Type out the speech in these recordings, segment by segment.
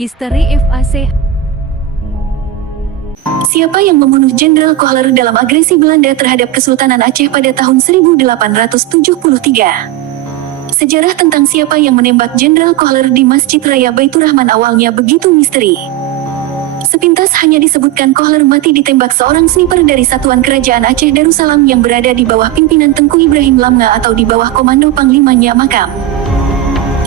History FAC. Siapa yang membunuh Jenderal Kohler dalam agresi Belanda terhadap Kesultanan Aceh pada tahun 1873? Sejarah tentang siapa yang menembak Jenderal Kohler di Masjid Raya Baitur Rahman awalnya begitu misteri. Sepintas hanya disebutkan Kohler mati ditembak seorang sniper dari Satuan Kerajaan Aceh Darussalam yang berada di bawah pimpinan Tengku Ibrahim Lamnga atau di bawah komando Panglimanya Makam.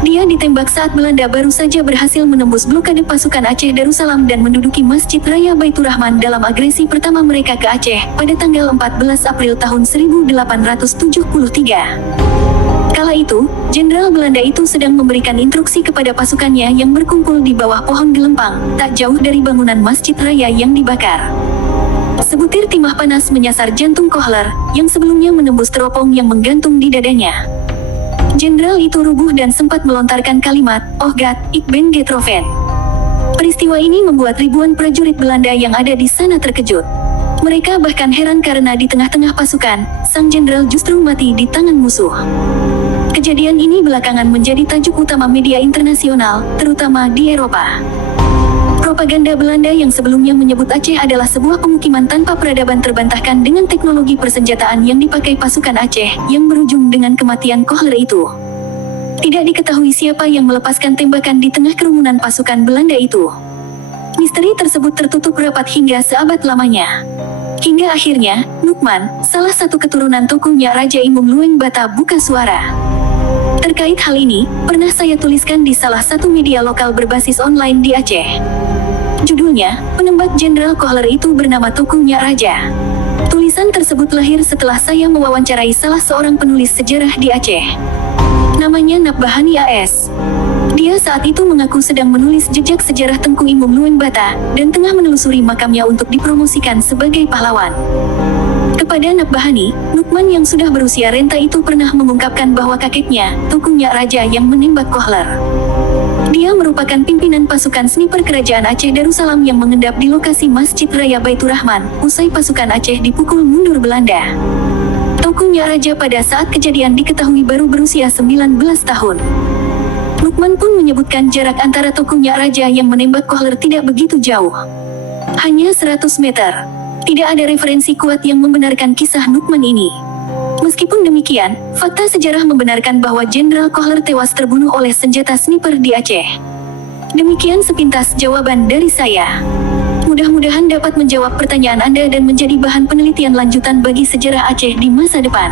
Dia ditembak saat Belanda baru saja berhasil menembus blokade pasukan Aceh Darussalam dan menduduki Masjid Raya Baitur Rahman dalam agresi pertama mereka ke Aceh pada tanggal 14 April tahun 1873. Kala itu, Jenderal Belanda itu sedang memberikan instruksi kepada pasukannya yang berkumpul di bawah pohon gelempang, tak jauh dari bangunan Masjid Raya yang dibakar. Sebutir timah panas menyasar jantung Kohler, yang sebelumnya menembus teropong yang menggantung di dadanya. Jenderal itu rubuh dan sempat melontarkan kalimat, "Oh God, ik ben getroffen." Peristiwa ini membuat ribuan prajurit Belanda yang ada di sana terkejut. Mereka bahkan heran karena di tengah-tengah pasukan, sang jenderal justru mati di tangan musuh. Kejadian ini belakangan menjadi tajuk utama media internasional, terutama di Eropa. Propaganda Belanda yang sebelumnya menyebut Aceh adalah sebuah pemukiman tanpa peradaban terbantahkan dengan teknologi persenjataan yang dipakai pasukan Aceh, yang berujung dengan kematian Kohler itu. Tidak diketahui siapa yang melepaskan tembakan di tengah kerumunan pasukan Belanda itu. Misteri tersebut tertutup rapat hingga seabad lamanya. Hingga akhirnya, Nukman, salah satu keturunan tokohnya Raja Imum Lueng Bata buka suara. Terkait hal ini, pernah saya tuliskan di salah satu media lokal berbasis online di Aceh. Judulnya, penembak Jenderal Kohler itu bernama Tokunya Raja. Tulisan tersebut lahir setelah saya mewawancarai salah seorang penulis sejarah di Aceh. Namanya Nabhani AS. Dia saat itu mengaku sedang menulis jejak sejarah Tengku Imum Lueng Bata, dan tengah menelusuri makamnya untuk dipromosikan sebagai pahlawan. Kepada Nabhani, Nukman yang sudah berusia renta itu pernah mengungkapkan bahwa kakeknya, Tokunya Raja yang menembak Kohler. Dia merupakan pimpinan pasukan sniper Kerajaan Aceh Darussalam yang mengendap di lokasi Masjid Raya Baitur Rahman, usai pasukan Aceh dipukul mundur Belanda. Tokunya Raja pada saat kejadian diketahui baru berusia 19 tahun. Nukman pun menyebutkan jarak antara Tokunya Raja yang menembak Kohler tidak begitu jauh. Hanya 100 meter. Tidak ada referensi kuat yang membenarkan kisah Nukman ini. Meskipun demikian, fakta sejarah membenarkan bahwa Jenderal Kohler tewas terbunuh oleh senjata sniper di Aceh. Demikian sepintas jawaban dari saya. Mudah-mudahan dapat menjawab pertanyaan Anda dan menjadi bahan penelitian lanjutan bagi sejarah Aceh di masa depan.